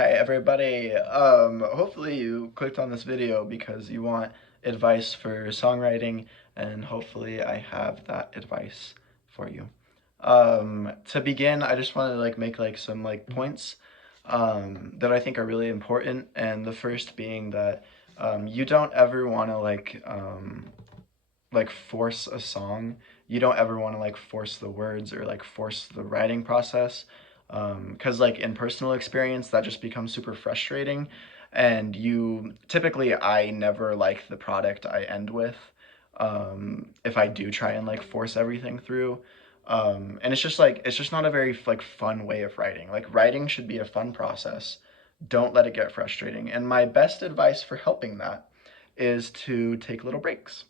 Hi everybody. Hopefully you clicked on this video because you want advice for songwriting, and hopefully I have that advice for you. To begin, I just want to make some points that I think are really important, and the first being that you don't ever want to force a song. You don't ever want to force the words or force the writing process, because in personal experience that just becomes super frustrating, and you typically I never like the product I end with, if I do try and force everything through. And it's just not a very fun way of writing. Like, writing should be a fun process. Don't let it get frustrating, and my best advice for helping that is to take little breaks.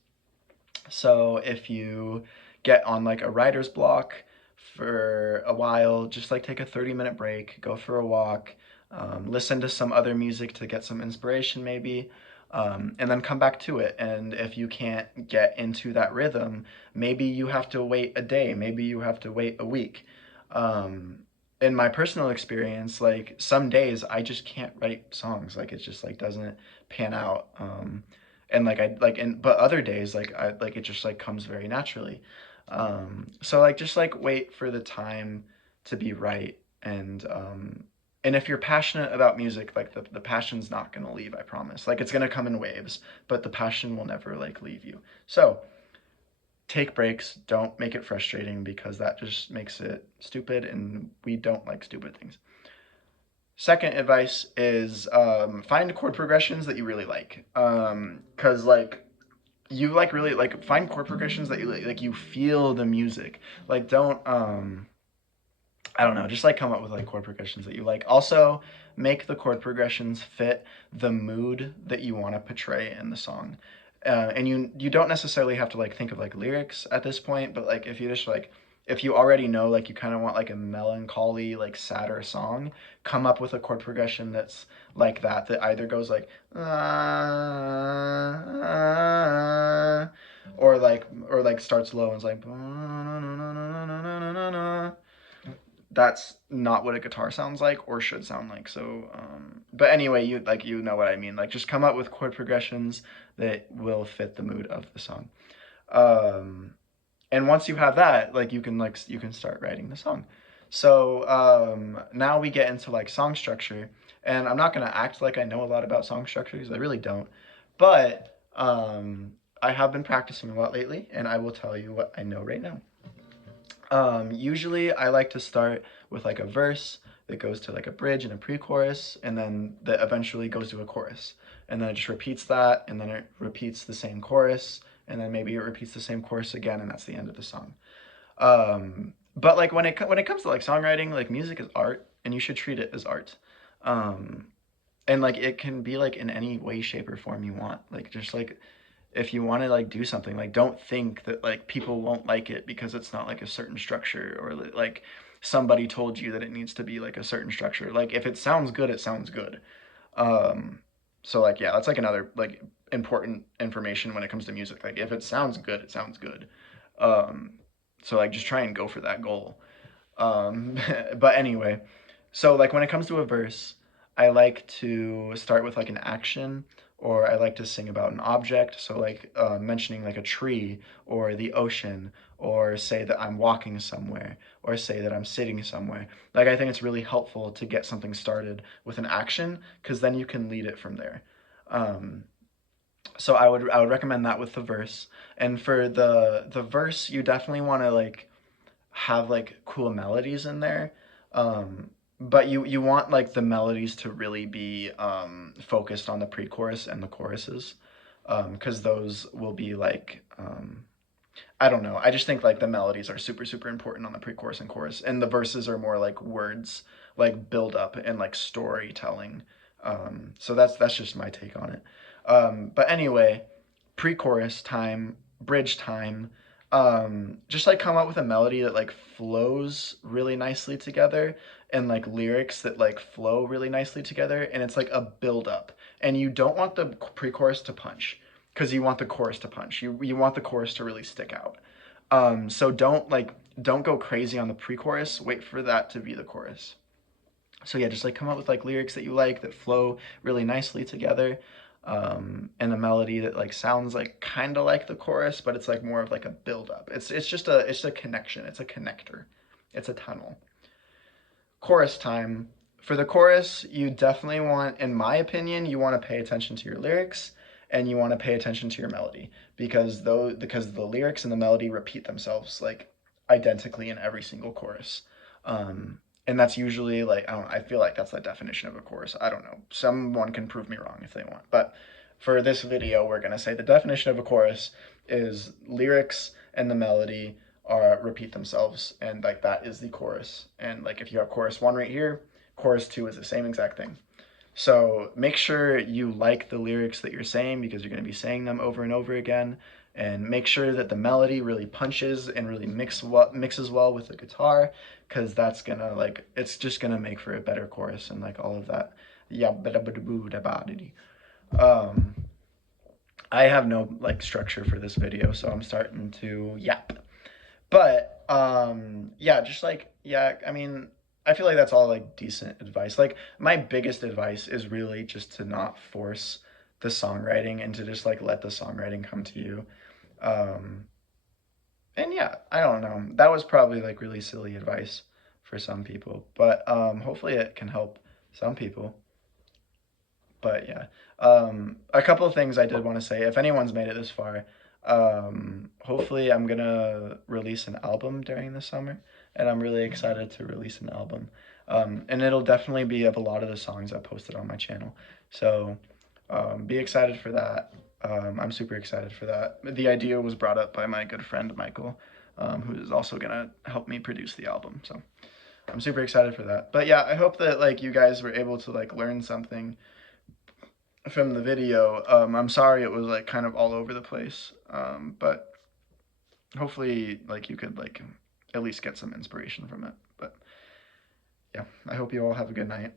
So if you get on a writer's block for a while, just take a 30-minute break, go for a walk, listen to some other music to get some inspiration maybe, and then come back to it. And if you can't get into that rhythm, maybe you have to wait a day, maybe you have to wait a week. In my personal experience, some days I just can't write songs. It just doesn't pan out. And but other days I it just comes very naturally. So just wait for the time to be right. And if you're passionate about music, the passion's not gonna leave, I promise. It's gonna come in waves, but the passion will never leave you. So take breaks, don't make it frustrating, because that just makes it stupid, and we don't like stupid things. Second advice is find chord progressions that you really like. Cause you really find chord progressions that you you feel the music. Don't I don't know, just come up with chord progressions that you like. Also, make the chord progressions fit the mood that you want to portray in the song. And you don't necessarily have to think of lyrics at this point, but if you just if you already know you kind of want a melancholy sadder song, come up with a chord progression that's that either goes or starts low and is that's not what a guitar sounds like or should sound like. So, but anyway, you know what I mean. Just come up with chord progressions that will fit the mood of the song. Um, and once you have that, you can start writing the song. So now we get into song structure, and I'm not gonna act like I know a lot about song structure because I really don't, but I have been practicing a lot lately, and I will tell you what I know right now. Usually I like to start with a verse that goes to a bridge and a pre-chorus, and then that eventually goes to a chorus. And then it just repeats that, and then it repeats the same chorus, and then maybe it repeats the same chorus again, and that's the end of the song. But when it comes to songwriting, music is art, and you should treat it as art. Um, and it can be in any way, shape, or form you want. Just if you want to do something, don't think that people won't like it because it's not a certain structure, or somebody told you that it needs to be a certain structure. If it sounds good, it sounds good. um so yeah, that's another important information when it comes to music. If it sounds good, it sounds good. um so just try and go for that goal. But anyway, so when it comes to a verse, I like to start with an action, or I like to sing about an object. So mentioning a tree or the ocean, or say that I'm walking somewhere, or say that I'm sitting somewhere. I think it's really helpful to get something started with an action, because then you can lead it from there. Um, so I would recommend that with the verse. And for the verse, you definitely want to have cool melodies in there. But you want the melodies to really be focused on the pre-chorus and the choruses, because those will be I don't know. I just think the melodies are super super important on the pre-chorus and chorus, and the verses are more words, build up and storytelling. So that's just my take on it. But anyway, pre-chorus time, bridge time. Just come up with a melody that flows really nicely together, and lyrics that flow really nicely together, and it's a build up. And you don't want the pre-chorus to punch, because you want the chorus to punch. You want the chorus to really stick out. So don't go crazy on the pre-chorus. Wait for that to be the chorus. So yeah, just like come up with like lyrics that you like that flow really nicely together, and a melody that like sounds like kind of like the chorus, but it's like more of like a build up. It's a connection. It's a connector. It's a tunnel. Chorus time. For the chorus, you definitely want, in my opinion, you want to pay attention to your lyrics and you want to pay attention to your melody because the lyrics and the melody repeat themselves like identically in every single chorus. And that's usually like I feel like that's the definition of a chorus. I don't know. Someone can prove me wrong if they want. But for this video, we're going to say the definition of a chorus is lyrics and the melody are repeat themselves, and like that is the chorus. And like if you have chorus 1 right here, chorus 2 is the same exact thing. So make sure you like the lyrics that you're saying because you're going to be saying them over and over again, and make sure that the melody really punches and really mixes well with the guitar, because that's gonna like it's just gonna make for a better chorus and like all of that. Yeah, um, I have no like structure for this video, so I'm starting to yap. But yeah, just like yeah, I mean, I feel like that's all like decent advice. Like my biggest advice is really just to not force the songwriting and to just like let the songwriting come to you. Um and yeah, I don't know. That was probably like really silly advice for some people, but hopefully it can help some people. But yeah, a couple of things I did want to say. If anyone's made it this far, hopefully I'm gonna release an album during the summer, and I'm really excited to release an album. And it'll definitely be of a lot of the songs I posted on my channel. So be excited for that. I'm super excited for that. The idea was brought up by my good friend Michael, who is also gonna help me produce the album. So I'm super excited for that. But yeah, I hope that like you guys were able to like learn something from the video. I'm sorry it was like kind of all over the place, but hopefully like you could like at least get some inspiration from it. But yeah, I hope you all have a good night.